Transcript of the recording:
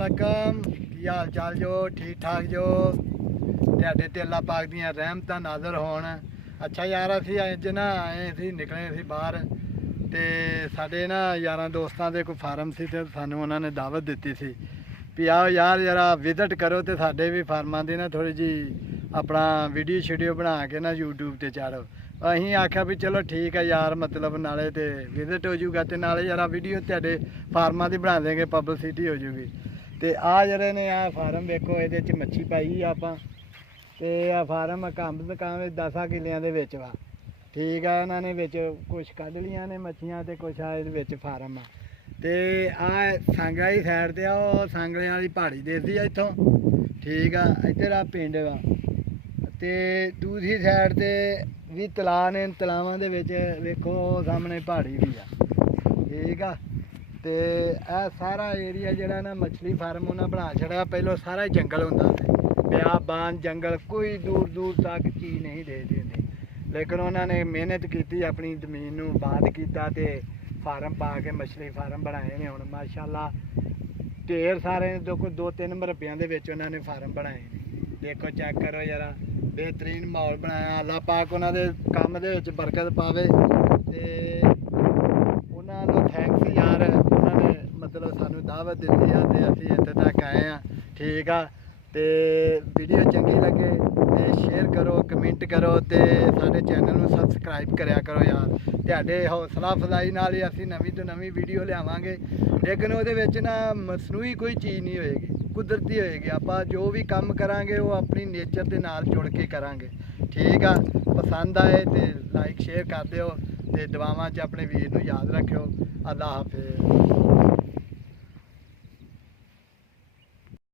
वालेकुम की हाल चाल जो ठीक ठाक जो ਤੁਹਾਡੇ ਤੇ ਅੱਲਾ ਪਾਕ ਦੀਆਂ ਰਹਿਮਤਾਂ ਨਾਜ਼ਰ ਹੋਣ। ਅੱਛਾ ਯਾਰ ਅਸੀਂ ਅੱਜ ਨਾ ਆਏ ਸੀ ਨਿਕਲੇ ਸੀ ਬਾਹਰ ਤੇ ਸਾਡੇ ਨਾ ਯਾਰਾਂ ਦੋਸਤਾਂ ਦੇ ਕੋਈ ਫਾਰਮ ਸੀ ਤੇ ਸਾਨੂੰ ਉਹਨਾਂ ਨੇ ਦਾਵਤ ਦਿੱਤੀ ਸੀ ਵੀ ਆਓ ਯਾਰ ਜਰਾ ਵਿਜ਼ਿਟ ਕਰੋ ਤੇ ਸਾਡੇ ਵੀ ਫਾਰਮਾਂ ਦੀ ਨਾ ਥੋੜੀ ਜੀ ਆਪਣਾ ਵੀਡੀਓ ਸ਼ੀਡੀਓ ਬਣਾ ਕੇ ਨਾ YouTube ਤੇ ਚਾੜੋ। ਅਸੀਂ ਆਖਿਆ ਵੀ ਚਲੋ ਠੀਕ ਹੈ ਯਾਰ ਮਤਲਬ ਨਾਲੇ ਤੇ ਵਿਜ਼ਿਟ ਹੋ ਜਾਊਗਾ ਤੇ ਨਾਲੇ ਯਾਰ ਵੀਡੀਓ ਤੁਹਾਡੇ ਫਾਰਮਾਂ ਦੀ ਬਣਾ ਦੇਂਗੇ ਪਬਲਿਸਿਟੀ ਹੋ ਜਾਊਗੀ। ਤੇ ਆ ਜਿਹੜੇ ਨੇ ਆ ਫਾਰਮ ਵੇਖੋ ਇਹਦੇ 'ਚ ਮੱਛੀ ਪਾਈ ਆਪਾਂ ਤੇ ਆ ਫਾਰਮ ਕੰਬ ਕਾਂ 10 ਕਿੱਲਿਆਂ ਦੇ ਵਿੱਚ ਵਾ ਠੀਕ ਆ। ਇਹਨਾਂ ਨੇ ਵਿੱਚ ਕੁਛ ਕੱਢ ਲੀਆਂ ਨੇ ਮੱਛੀਆਂ ਤੇ ਕੁਛ ਆ ਇਹਦੇ ਵਿੱਚ ਫਾਰਮ ਆ ਤੇ ਆ ਸਾਂਗਲਾ ਦੀ ਸਾਈਡ ਤੇ ਆ ਉਹ ਸਾਂਗਲਿਆਂ ਵਾਲੀ ਪਹਾੜੀ ਦੇਖਦੀ ਆ ਇੱਥੋਂ ਠੀਕ ਆ। ਇੱਧਰ ਆ ਪਿੰਡ ਵਾ ਤੇ ਦੂਸਰੀ ਸਾਈਡ ਤੇ ਵੀ ਤਲਾਅ ਨੇ ਤਲਾਵਾਂ ਦੇ ਵਿੱਚ ਵੇਖੋ ਸਾਹਮਣੇ ਪਹਾੜੀ ਵੀ ਆ ਠੀਕ ਆ। ਤੇ ਇਹ ਸਾਰਾ ਏਰੀਆ ਜਿਹੜਾ ਨਾ ਮੱਛਲੀ ਫਾਰਮ ਉਹਨਾਂ ਬਣਾ ਛੜਿਆ। ਪਹਿਲਾਂ ਸਾਰਾ ਹੀ ਜੰਗਲ ਹੁੰਦਾ ਸੀ ਬਿਆਬਾਨ ਜੰਗਲ ਕੋਈ ਦੂਰ ਦੂਰ ਤੱਕ ਚੀਜ਼ ਨਹੀਂ ਦੇਖਦੇ ਹੁੰਦੇ ਲੇਕਿਨ ਉਹਨਾਂ ਨੇ ਮਿਹਨਤ ਕੀਤੀ ਆਪਣੀ ਜ਼ਮੀਨ ਨੂੰ ਆਬਾਦ ਕੀਤਾ ਤੇ ਫਾਰਮ ਪਾ ਕੇ ਮੱਛਲੀ ਫਾਰਮ ਬਣਾਏ ਨੇ। ਹੁਣ ਮਾਸ਼ਾਅੱਲਾ ਢੇਰ ਸਾਰੇ ਦੋ ਤਿੰਨ ਮਰਬਿਆਂ ਦੇ ਵਿੱਚ ਉਹਨਾਂ ਨੇ ਫਾਰਮ ਬਣਾਏ ਨੇ। ਦੇਖੋ ਚੈੱਕ ਕਰੋ ਜਰਾ बेहतरीन माहौल बनाया। अल्लाह पाक उन्होंने काम के बरकत पावे ते उन्होंने थैंक्स यार उन्होंने मतलब सानू दावत दी है तो असीं इत्थे तक आए हैं ठीक आ। ते वीडियो चंगी लगे तो शेयर करो कमेंट करो तो साडे चैनल में सबसक्राइब करया करो यार। तुहाडे हौसला अफजाई नाल ही असीं नवीं तो नवीं वीडियो लियावांगे लेकिन उहदे विच ना मसनूई कोई चीज़ नहीं होएगी कुदरती होएगी। आप जो भी काम करांगे वो अपनी नेचर के नाल जुड़ के करांगे ठीक आ। पसंद आए तो लाइक शेयर कर दिओ ते दुआवां च अपने वीर नूं याद रखियो। अल्लाह हाफिज़।